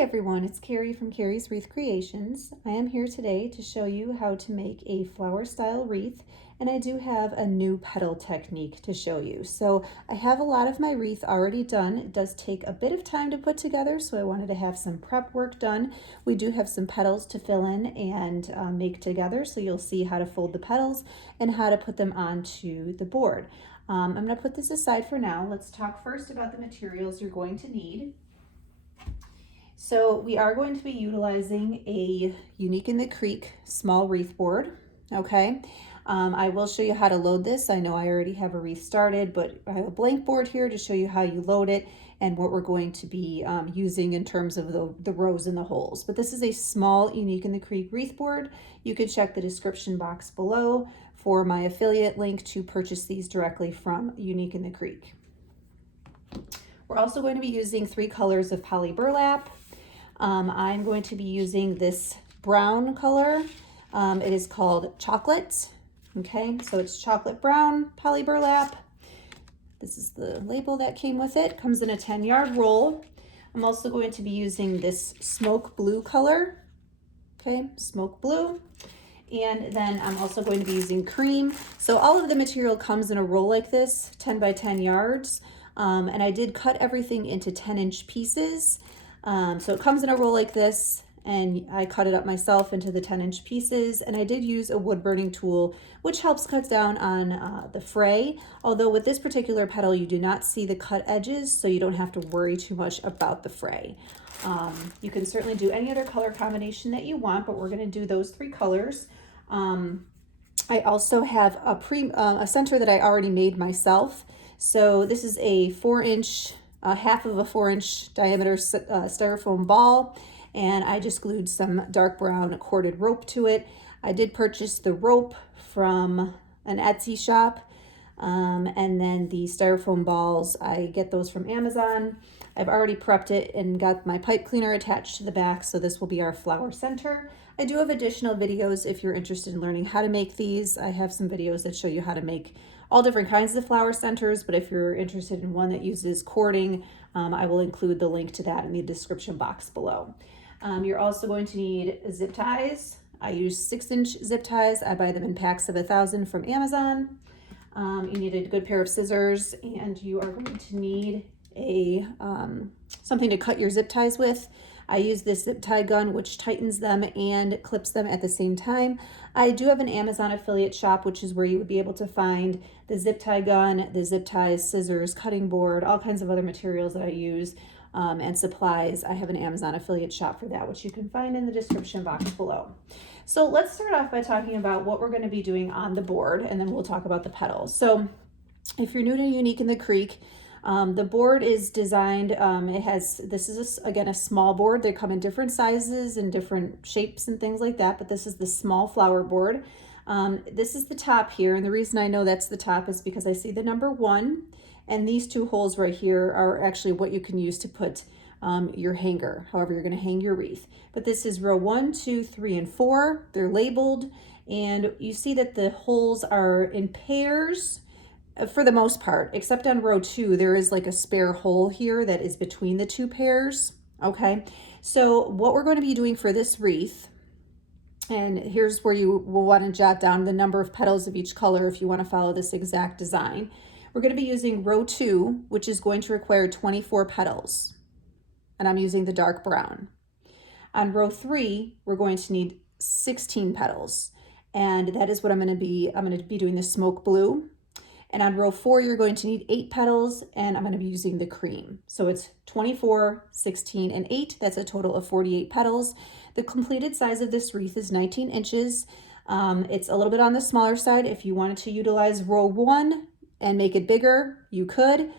everyone, it's Carrie from Carrie's Wreath Creations. I am here today to show you how to make a flower style wreath, and I do have a new petal technique to show you. So I have a lot of my wreath already done. It does take a bit of time to put together, so I wanted to have some prep work done. We do have some petals to fill in and make together, so you'll see how to fold the petals and how to put them onto the board. I'm going to put this aside for now. Let's talk first about the materials you're going to need. So we are going to be utilizing a Unique in the Creek small wreath board, okay? I will show you how to load this. I know I already have a wreath started, but I have a blank board here to show you how you load it and what we're going to be using in terms of the rows and the holes. But this is a small Unique in the Creek wreath board. You can check the description box below for my affiliate link to purchase these directly from Unique in the Creek. We're also going to be using 3 colors of poly burlap. I'm going to be using this brown color. It is called chocolate. Okay, so it's chocolate brown poly burlap. This is the label that came with it. Comes in a 10-yard roll. I'm also going to be using this smoke blue color. Okay, smoke blue. And then I'm also going to be using cream. So all of the material comes in a roll like this, 10 by 10 yards. And I did cut everything into 10-inch pieces. So it comes in a roll like this, and I cut it up myself into the 10-inch pieces, and I did use a wood burning tool, which helps cut down on the fray. Although with this particular petal, you do not see the cut edges, so you don't have to worry too much about the fray. You can certainly do any other color combination that you want, but we're going to do those 3 colors. I also have a center that I already made myself. So this is a 4-inch half of a 4-inch diameter styrofoam ball, and I just glued some dark brown corded rope to it. I did purchase the rope from an Etsy shop, and then the styrofoam balls, I get those from Amazon. I've already prepped it and got my pipe cleaner attached to the back, so this will be our flower center. I do have additional videos if you're interested in learning how to make these. I have some videos that show you how to make all different kinds of flower centers, but if you're interested in one that uses cording, I will include the link to that in the description box below. You're also going to need zip ties. I use 6-inch zip ties. I buy them in packs of 1,000 from Amazon. You need a good pair of scissors, and you are going to need something to cut your zip ties with. I use this zip tie gun, which tightens them and clips them at the same time. I do have an Amazon affiliate shop, which is where you would be able to find the zip tie gun, the zip ties, scissors, cutting board, all kinds of other materials that I use, and supplies. I have an Amazon affiliate shop for that, which you can find in the description box below. So let's start off by talking about what we're going to be doing on the board, and then we'll talk about the petals. So if you're new to Unique in the Creek, the board is designed, this is again a small board. They come in different sizes and different shapes and things like that, but this is the small flower board. This is the top here, and the reason I know that's the top is because I see the number 1, and these 2 holes right here are actually what you can use to put your hanger, however you're going to hang your wreath. But this is row 1, 2, 3, and 4. They're labeled, and you see that the holes are in pairs for the most part, except on row 2, there is like a spare hole here that is between the 2 pairs. Okay, so what we're going to be doing for this wreath, and here's where you will want to jot down the number of petals of each color if you want to follow this exact design. We're going to be using row 2, which is going to require 24 petals, and I'm using the dark brown. On row 3, we're going to need 16 petals, and that is what I'm going to be doing the smoke blue. And on row 4, you're going to need 8 petals, and I'm going to be using the cream. So it's 24, 16, and 8. That's a total of 48 petals. The completed size of this wreath is 19 inches. It's a little bit on the smaller side. If you wanted to utilize row 1 and make it bigger, you could.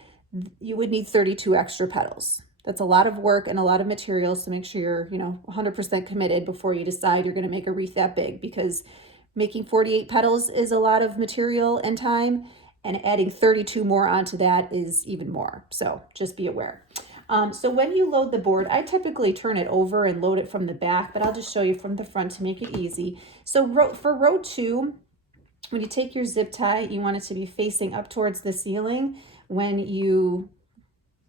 You would need 32 extra petals. That's a lot of work and a lot of material, so make sure you're 100% committed before you decide you're going to make a wreath that big, because making 48 petals is a lot of material and time, and adding 32 more onto that is even more. So just be aware. So when you load the board, I typically turn it over and load it from the back, but I'll just show you from the front to make it easy. So for row 2, when you take your zip tie, you want it to be facing up towards the ceiling.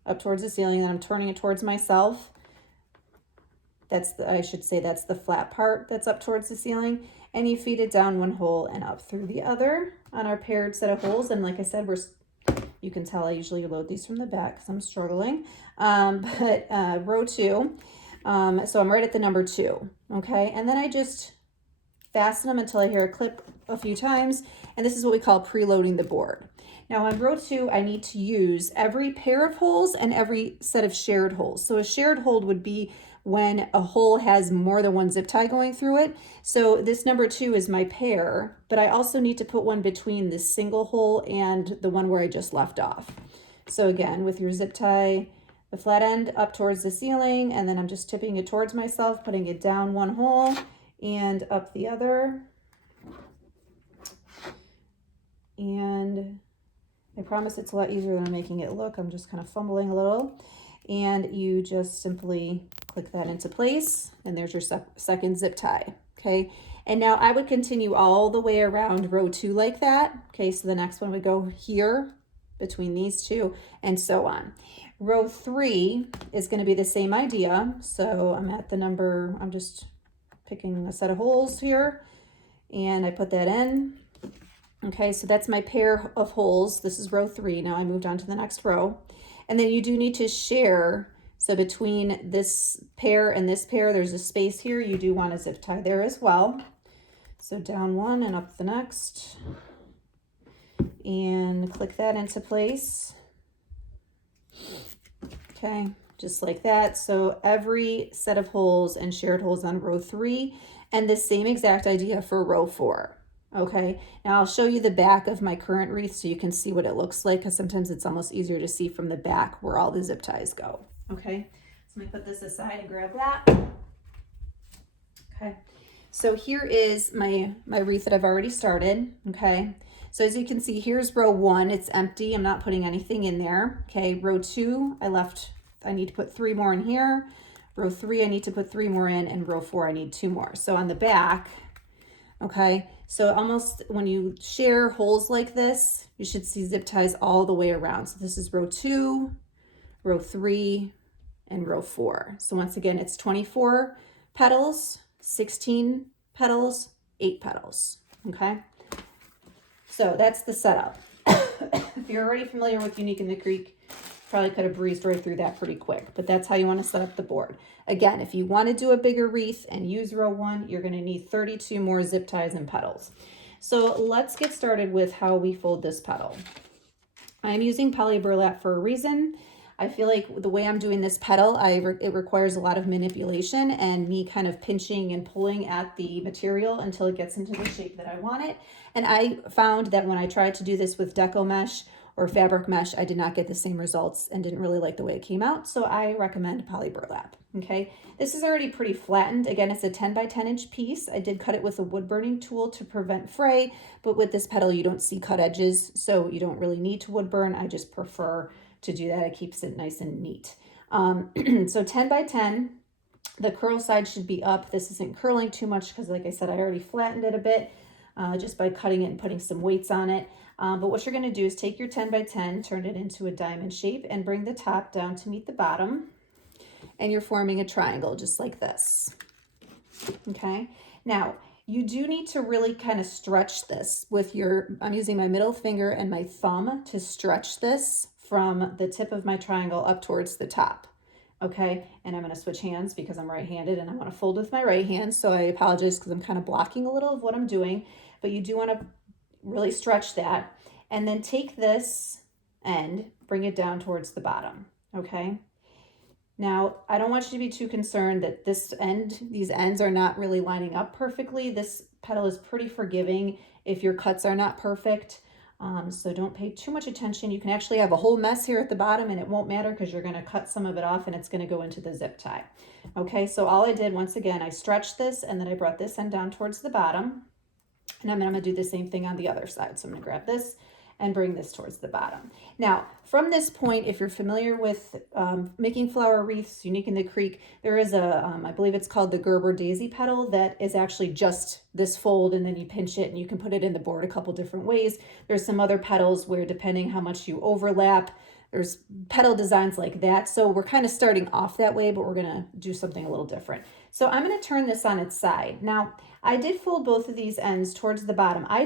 Up towards the ceiling, and I'm turning it towards myself. I should say that's the flat part that's up towards the ceiling. And you feed it down one hole and up through the other on our paired set of holes. And like I said, you can tell I usually load these from the back because I'm struggling. Row 2, so I'm right at the number 2, okay? And then I just fasten them until I hear a clip a few times, and this is what we call preloading the board. Now on row 2, I need to use every pair of holes and every set of shared holes. So a shared hole would be when a hole has more than one zip tie going through it. So this number 2 is my pair, but I also need to put one between this single hole and the one where I just left off. So again, with your zip tie, the flat end up towards the ceiling, and then I'm just tipping it towards myself, putting it down one hole and up the other. And I promise it's a lot easier than I'm making it look. I'm just kind of fumbling a little. And you just simply click that into place, and there's your second zip tie, okay? And now I would continue all the way around row 2 like that, okay? So the next one would go here between these two, and so on. Row 3 is going to be the same idea. So I'm just picking a set of holes here, and I put that in. Okay, so that's my pair of holes. This is row 3. Now I moved on to the next row. And then you do need to share. So between this pair and this pair, there's a space here. You do want a zip tie there as well. So down one and up the next. And click that into place. Okay, just like that. So every set of holes and shared holes on row 3, and the same exact idea for row 4. Okay, now I'll show you the back of my current wreath so you can see what it looks like, because sometimes it's almost easier to see from the back where all the zip ties go. Okay, so let me put this aside and grab that. Okay, so here is my wreath that I've already started. Okay, so as you can see, here's row 1. It's empty. I'm not putting anything in there. Okay, row 2, I need to put 3 more in here. Row 3, I need to put 3 more in, and row 4, I need 2 more. So on the back, okay, so almost when you share holes like this, you should see zip ties all the way around. So this is row 2, row 3, and row 4. So once again, it's 24 petals, 16 petals, 8 petals, okay? So that's the setup. If you're already familiar with Unique in the Creek, probably could have breezed right through that pretty quick, but that's how you want to set up the board. Again, if you want to do a bigger wreath and use row 1, you're going to need 32 more zip ties and petals. So let's get started with how we fold this petal. I'm using poly burlap for a reason. I feel like the way I'm doing this petal, it requires a lot of manipulation and me kind of pinching and pulling at the material until it gets into the shape that I want it. And I found that when I tried to do this with deco mesh or fabric mesh, I did not get the same results and didn't really like the way it came out. So I recommend poly burlap. Okay, this is already pretty flattened. Again, it's a 10 by 10 inch piece. I did cut it with a wood burning tool to prevent fray, but with this petal, you don't see cut edges, so you don't really need to wood burn. I just prefer to do that. It keeps it nice and neat. So 10 by 10, the curl side should be up. This isn't curling too much because, like I said, I already flattened it a bit just by cutting it and putting some weights on it. But what you're going to do is take your 10 by 10, turn it into a diamond shape, and bring the top down to meet the bottom. And you're forming a triangle just like this. Okay. Now, you do need to really kind of stretch this with I'm using my middle finger and my thumb to stretch this from the tip of my triangle up towards the top. Okay. And I'm going to switch hands because I'm right-handed and I want to fold with my right hand. So I apologize because I'm kind of blocking a little of what I'm doing, but you do want to really stretch that. And then take this end, bring it down towards the bottom. Okay. Now, I don't want you to be too concerned that these ends are not really lining up perfectly. This petal is pretty forgiving if your cuts are not perfect. So don't pay too much attention. You can actually have a whole mess here at the bottom and it won't matter because you're going to cut some of it off and it's going to go into the zip tie. Okay, so all I did, once again, I stretched this and then I brought this end down towards the bottom. And I'm going to do the same thing on the other side. So I'm going to grab this and bring this towards the bottom. Now, from this point, if you're familiar with making flower wreaths, Unique in the Creek, there is I believe it's called the Gerber daisy petal that is actually just this fold, and then you pinch it and you can put it in the board a couple different ways. There's some other petals where, depending how much you overlap there's petal designs like that. So we're kind of starting off that way, but we're gonna do something a little different. So I'm gonna turn this on its side. Now, I did fold both of these ends towards the bottom. I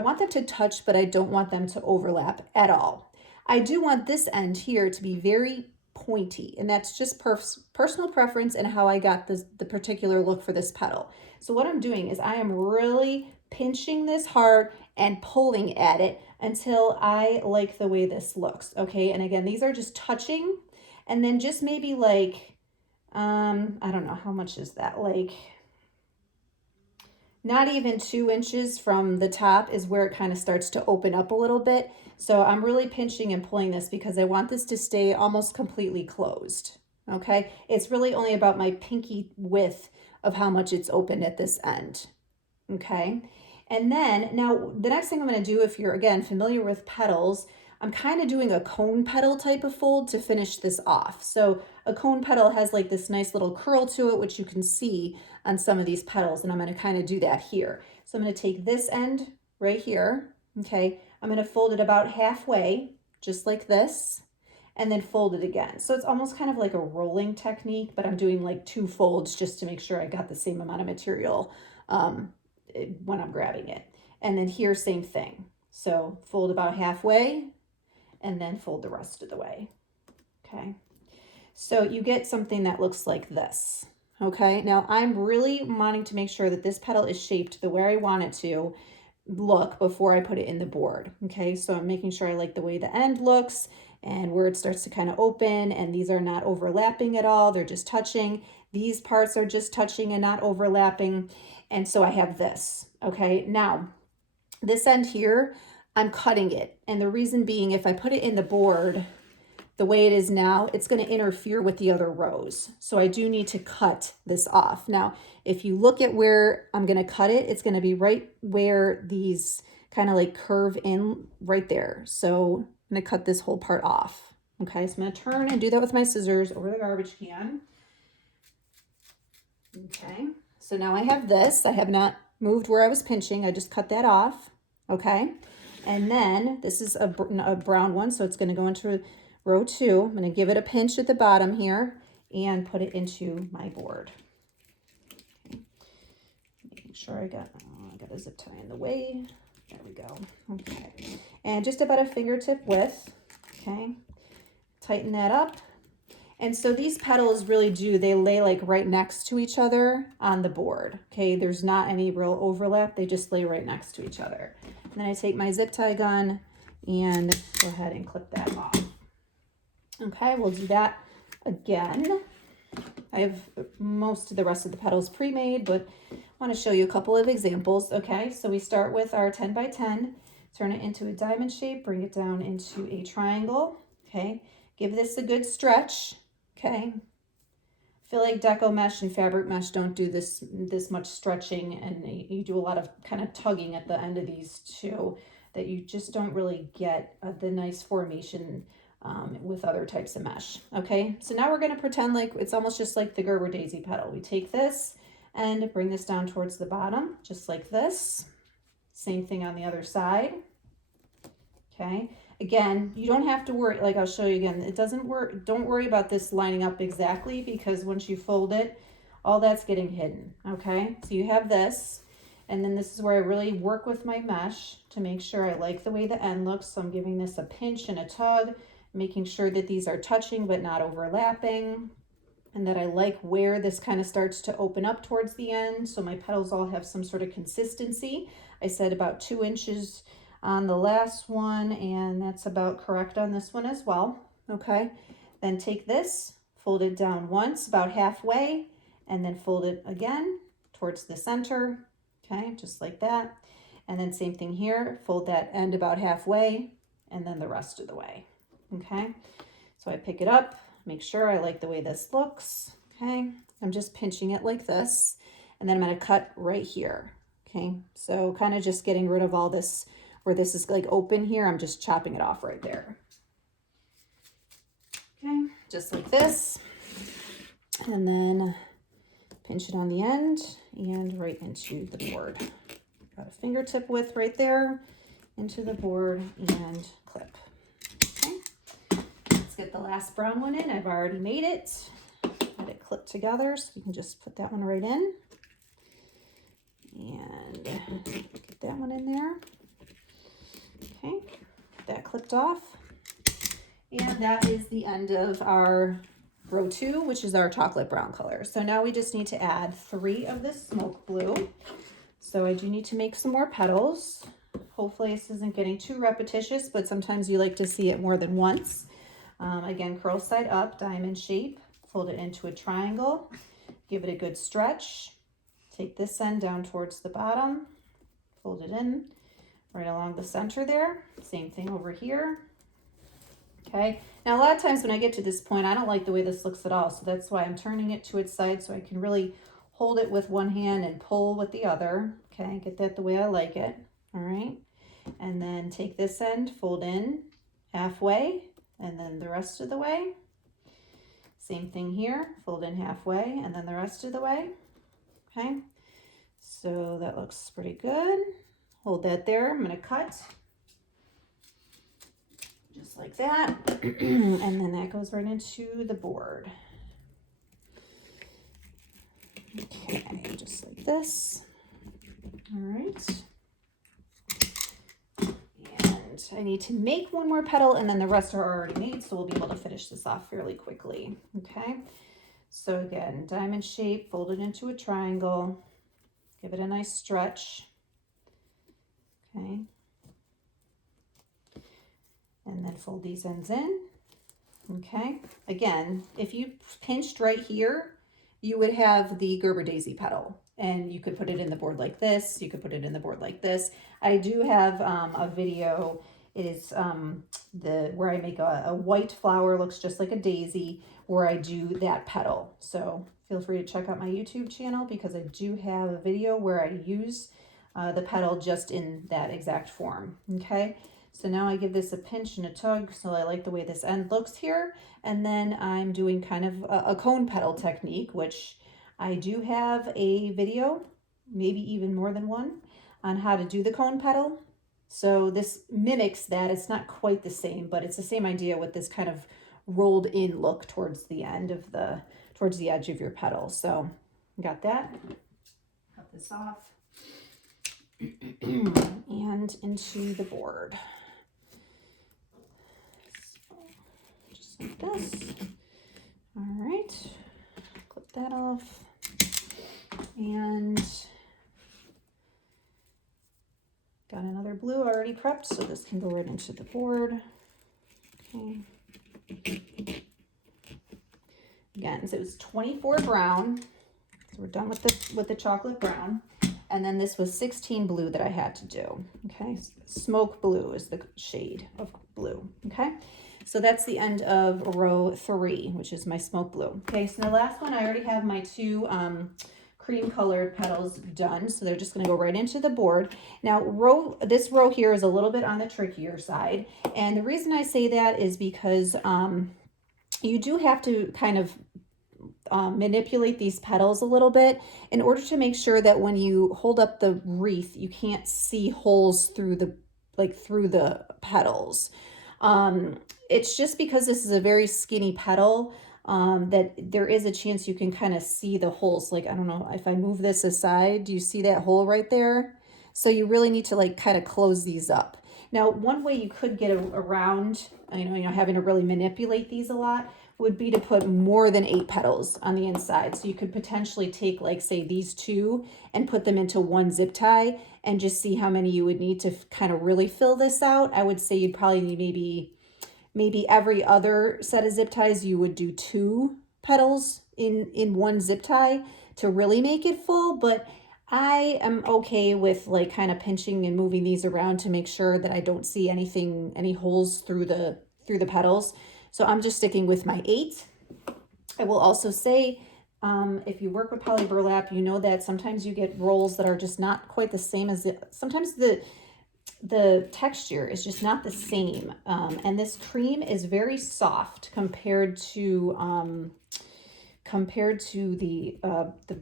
want them to touch, but I don't want them to overlap at all. I do want this end here to be very pointy, and that's just personal preference and how I got the particular look for this petal. So what I'm doing is I am really pinching this hard and pulling at it until I like the way this looks, okay? And again, these are just touching, and then just maybe like, I don't know, how much is that? Like, not even 2 inches from the top is where it kind of starts to open up a little bit. So I'm really pinching and pulling this because I want this to stay almost completely closed, okay? It's really only about my pinky width of how much it's opened at this end, okay? And then now the next thing I'm going to do, if you're again familiar with petals, I'm kind of doing a cone petal type of fold to finish this off. So a cone petal has like this nice little curl to it, which you can see on some of these petals, and I'm going to kind of do that here. So I'm going to take this end right here, okay? I'm going to fold it about halfway, just like this, and then fold it again. So it's almost kind of like a rolling technique, but I'm doing like 2 folds just to make sure I got the same amount of material when I'm grabbing it. And then here, same thing. So fold about halfway and then fold the rest of the way, okay? So you get something that looks like this, okay? Now I'm really wanting to make sure that this petal is shaped the way I want it to look before I put it in the board, okay? So I'm making sure I like the way the end looks and where it starts to kind of open, and these are not overlapping at all. They're just touching. These parts are just touching and not overlapping. And so I have this, okay? Now, this end here, I'm cutting it. And the reason being, if I put it in the board the way it is now, it's going to interfere with the other rows. So I do need to cut this off. Now, if you look at where I'm going to cut it, it's going to be right where these kind of like curve in right there. So I'm going to cut this whole part off. Okay, so I'm going to turn and do that with my scissors over the garbage can. Okay, so now I have this. I have not moved where I was pinching. I just cut that off. Okay, and then this is a brown one, so it's going to go into row 2. I'm going to give it a pinch at the bottom here and put it into my board. Okay. Making sure I got a zip tie in the way. There we go. Okay, and just about a fingertip width. Okay, tighten that up. And so these petals really they lay like right next to each other on the board. Okay, there's not any real overlap. They just lay right next to each other. And then I take my zip tie gun and go ahead and clip that off. Okay, we'll do that again. I have most of the rest of the petals pre-made, but I want to show you a couple of examples. Okay, so we start with our 10 by 10, turn it into a diamond shape, bring it down into a triangle. Okay, give this a good stretch. Okay, I feel like deco mesh and fabric mesh don't do this much stretching, and you do a lot of kind of tugging at the end of these too, that you just don't really get the nice formation with other types of mesh. Okay, so now we're going to pretend like it's almost just like the Gerber daisy petal. We take this and bring this down towards the bottom, just like this. Same thing on the other side. Okay, again, you don't have to worry, like I'll show you again, it doesn't work, don't worry about this lining up exactly, because once you fold it, all that's getting hidden. Okay, so you have this, and then this is where I really work with my mesh to make sure I like the way the end looks. So I'm giving this a pinch and a tug, making sure that these are touching but not overlapping, and that I like where this kind of starts to open up towards the end. So my petals all have some sort of consistency. I said about 2 inches on the last one, and that's about correct on this one as well. Okay, then take this, fold it down once, about halfway, and then fold it again towards the center. Okay, just like that. And then same thing here, fold that end about halfway, and then the rest of the way. Okay, so I pick it up, make sure I like the way this looks. Okay, I'm just pinching it like this, and then I'm going to cut right here. Okay, so kind of just getting rid of all this where this is like open here. I'm just chopping it off right there. Okay, just like this, and then pinch it on the end and right into the board. Got a fingertip width right there into the board and clip. Okay, get the last brown one in. I've already made it. Let it clip together so we can just put that one right in. And get that one in there. Okay, that clipped off. And that is the end of our row 2, which is our chocolate brown color. So now we just need to add 3 of this smoke blue. So I do need to make some more petals. Hopefully this isn't getting too repetitious, but sometimes you like to see it more than once. Again, curl side up, diamond shape, fold it into a triangle, give it a good stretch. Take this end down towards the bottom, fold it in right along the center there. Same thing over here. Okay, now a lot of times when I get to this point, I don't like the way this looks at all. So that's why I'm turning it to its side so I can really hold it with one hand and pull with the other. Okay, get that the way I like it. All right, and then take this end, fold in halfway, and then the rest of the way. Same thing here, fold in halfway, and then the rest of the way. Okay, so that looks pretty good. Hold that there. I'm going to cut just like that. And then that goes right into the board. Okay, just like this. All right. And I need to make one more petal, and then the rest are already made, so we'll be able to finish this off fairly quickly. Okay. So again, diamond shape, fold it into a triangle, give it a nice stretch. Okay. And then fold these ends in. Okay. Again, if you pinched right here, you would have the Gerber daisy petal, and you could put it in the board like this. You could put it in the board like this. I do have a video. It is where I make a white flower, looks just like a daisy, where I do that petal. So feel free to check out my YouTube channel because I do have a video where I use the petal just in that exact form. Okay. So now I give this a pinch and a tug, so I like the way this end looks here. And then I'm doing kind of a cone petal technique, which I do have a video, maybe even more than one, on how to do the cone petal. So this mimics that. It's not quite the same, but it's the same idea with this kind of rolled in look towards the end of towards the edge of your petal. So got that. Cut this off. And into the board. Like this. All right, clip that off, and got another blue already prepped, so this can go right into the board. Okay. Again, so it was 24 brown, so we're done with the chocolate brown, and then this was 16 blue that I had to do. Okay, smoke blue is the shade of blue. Okay. So that's the end of row 3, which is my smoke blue. Okay, so the last one, I already have my 2 cream colored petals done. So they're just gonna go right into the board. Now this row here is a little bit on the trickier side. And the reason I say that is because you do have to kind of manipulate these petals a little bit in order to make sure that when you hold up the wreath, you can't see holes through the petals. It's just because this is a very skinny petal that there is a chance you can kind of see the holes. Like, I don't know, if I move this aside, do you see that hole right there? So you really need to like kind of close these up. Now, one way you could get around, having to really manipulate these a lot would be to put more than 8 petals on the inside. So you could potentially take, like, say these 2 and put them into one zip tie and just see how many you would need to kind of really fill this out. I would say you'd probably need maybe every other set of zip ties you would do 2 petals in one zip tie to really make it full. But I am okay with like kind of pinching and moving these around to make sure that I don't see any holes through the petals. So I'm just sticking with my 8. I will also say, if you work with poly burlap, you know that sometimes you get rolls that are just not quite the same sometimes the texture is just not the same. And this cream is very soft compared to the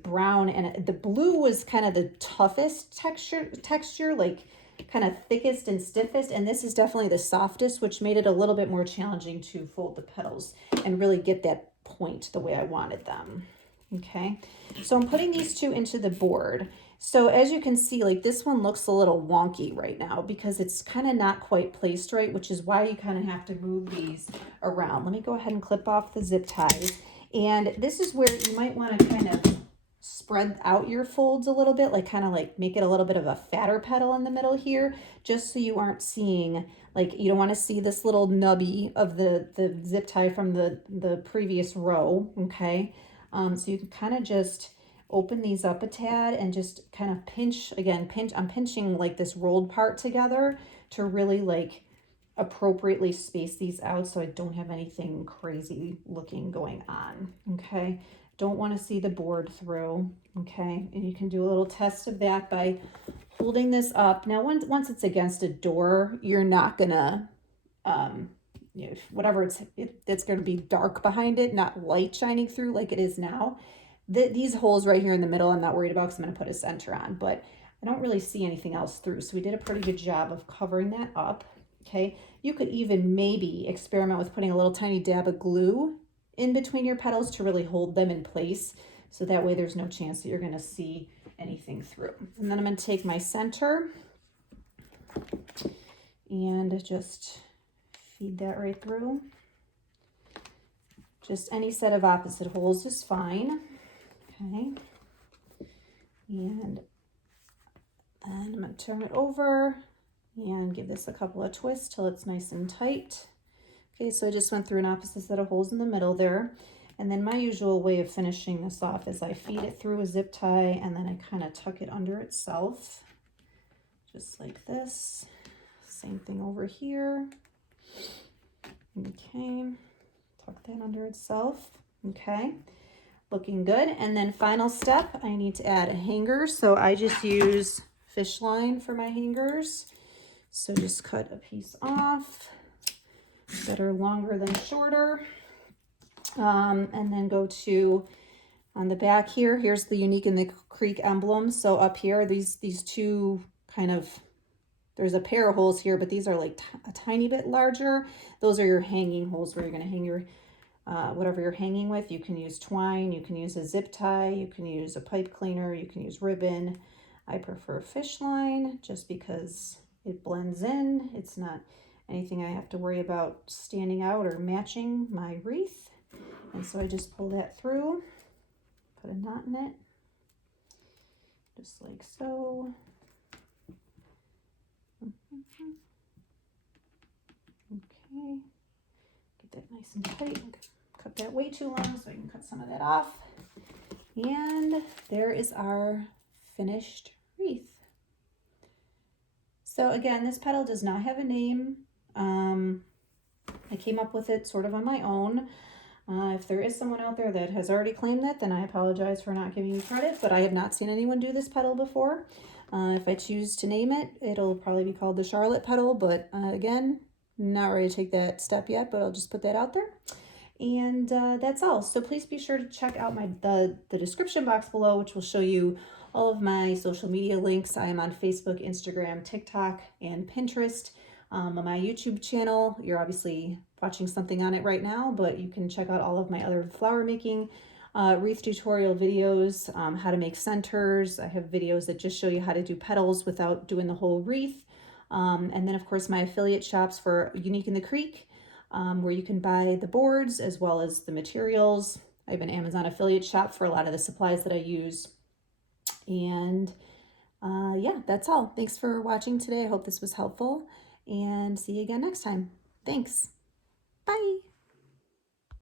brown, and the blue was kind of the toughest texture. Like kind of thickest and stiffest, and this is definitely the softest, which made it a little bit more challenging to fold the petals and really get that point the way I wanted them. Okay, so I'm putting these two into the board. So as you can see, like this one looks a little wonky right now because it's kind of not quite placed right, which is why you kind of have to move these around. Let me go ahead and clip off the zip ties. And this is where you might want to kind of spread out your folds a little bit, like kind of like make it a little bit of a fatter petal in the middle here, just so you aren't seeing, like you don't want to see this little nubby of the zip tie from the previous row, okay? So you can kind of just open these up a tad and just kind of pinch, again, I'm pinching like this rolled part together to really like appropriately space these out so I don't have anything crazy looking going on, okay? Don't want to see the board through, okay? And you can do a little test of that by holding this up. Now, once it's against a door, you're not gonna, you know, whatever it's going to be dark behind it, not light shining through like it is now. These holes right here in the middle, I'm not worried about because I'm going to put a center on, but I don't really see anything else through. So we did a pretty good job of covering that up. Okay, you could even maybe experiment with putting a little tiny dab of glue in between your petals to really hold them in place. So that way there's no chance that you're going to see anything through. And then I'm going to take my center and just feed that right through. Just any set of opposite holes is fine. Okay. And then I'm going to turn it over and give this a couple of twists till it's nice and tight. Okay, so I just went through an opposite set of holes in the middle there. And then my usual way of finishing this off is I feed it through a zip tie and then I kind of tuck it under itself, just like this. Same thing over here. Okay, tuck that under itself. Okay, looking good. And then final step, I need to add a hanger. So I just use fish line for my hangers. So just cut a piece off, better longer than shorter. And then go to on the back here. Here's the Unique in the Creek emblem. So up here, these two kind of, there's a pair of holes here, but these are like a tiny bit larger. Those are your hanging holes where you're going to hang your whatever you're hanging with. You can use twine, you can use a zip tie, you can use a pipe cleaner, you can use ribbon. I prefer fish line just because it blends in. It's not anything I have to worry about standing out or matching my wreath. And so I just pull that through, put a knot in it, just like so. Okay, get that nice and tight. Cut that way too long so I can cut some of that off. And there is our finished wreath. So again, this petal does not have a name. I came up with it sort of on my own. If there is someone out there that has already claimed that, then I apologize for not giving you credit, but I have not seen anyone do this petal before. If I choose to name it, it'll probably be called the Charlotte petal, but again, not ready to take that step yet, but I'll just put that out there. And that's all. So please be sure to check out the description box below, which will show you all of my social media links. I am on Facebook, Instagram, TikTok, and Pinterest. On my YouTube channel, you're obviously watching something on it right now, but you can check out all of my other flower making wreath tutorial videos, how to make centers. I have videos that just show you how to do petals without doing the whole wreath. And then of course my affiliate shops for Unique in the Creek, where you can buy the boards as well as the materials. I have an Amazon affiliate shop for a lot of the supplies that I use. And yeah, that's all. Thanks for watching today. I hope this was helpful and see you again next time. Thanks. Bye.